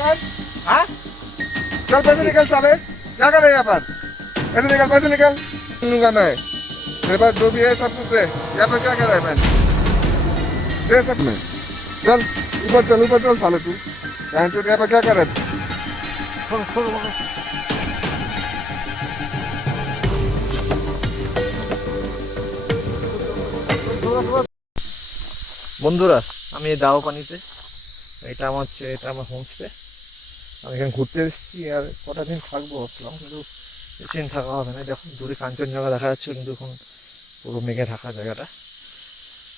हाँ चल पैसे निकल साले, क्या कर रहे हैं यहाँ पर? पैसे निकल लूंगा मैं। मेरे पास जो भी है सब कुछ दे। यहाँ पर क्या कर रहा है मैं? दे सब में। चल ऊपर चल साले तू। यहाँ पर क्या कर रहा है? বন্ধুরা, আমি এই দাও পানিতে, এটা আমার হোমস্টে। আমি এখানে ঘুরতে এসেছি, আর কটা দিন থাকবো ভাবছিলাম, কিন্তু বেশি দিন থাকা হবে না। দেখুন দূরে কাঞ্চনজঙ্ঘা দেখা যাচ্ছে, কিন্তু এখন পুরো মেঘে ঢাকা জায়গাটা।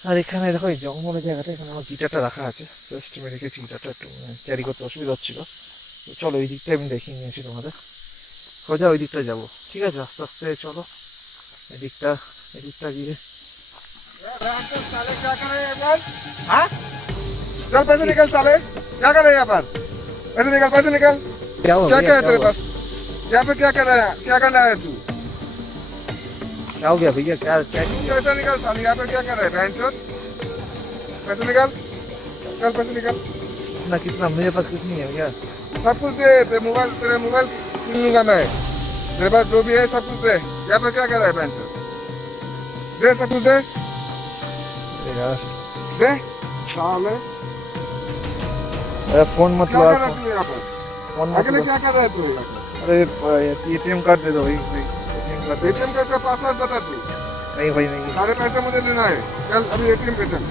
আর এখানে দেখো এই জঙ্গলের জায়গাটা, এখানে আমার গিটারটা রাখা আছে। জাস্ট আমি রেখেছি গিটারটা, একটু ক্যারি করতে অসুবিধা হচ্ছিল। তো চলো ওই দিকটা আমি দেখিয়ে নিয়েছি তোমাদের, সোজা ওই দিকটা যাবো। ঠিক আছে, আস্তে আস্তে চলো এদিকটা গিয়ে। साले क्या कर रहे हैं यार? हाँ चल पैसे निकल साले, क्या कर रहे हैं यहाँ पर? पैसे निकल। क्या हो क्या गया, क्या है क्या तेरे हुआ? पास? यहाँ पे क्या कर रहा है? क्या करना है तू? क्या हो गया भैया, क्या क्या पैसे निकल साले, यहाँ पे क्या कर रहा है बहन चोद? पैसे निकल, चल पैसे निकल। कितना मेरे पास कुछ नहीं है भैया। सब कुछ दे, तेरे मोबाइल छीन लूंगा मैं। तेरे पास जो भी है सब कुछ दे। यहाँ पे क्या कर रहा है बहन चोद? दे सब कुछ दे, अरे यार, दे साले। अरे फोन मत क्या लो कर यार, रहा है तू यहाँ पर? फोन मत अकेले लो। क्या कर रहा है तू यहाँ पर? अरे एटीएम कार्ड दे दो भाई, एटीएम कार्ड दे दो। एटीएम का पासवर्ड बता तू। नहीं भाई नहीं, सारे पैसे मुझे लेना है। चल अभी एटीएम पे चल।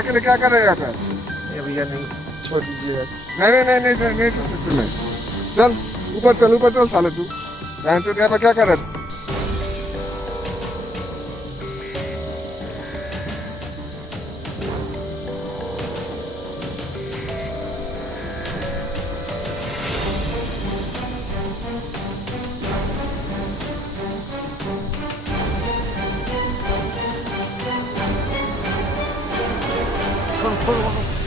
अकेले क्या कर रहे हैं यहाँ पे? ये भैया नहीं, छोड़ दीजिए यार। नहीं छोड़ सकते मैं। चल ऊपर चल साले तू। बहन चोद यहाँ पर क्या कर रहा है? छोड़ छोड़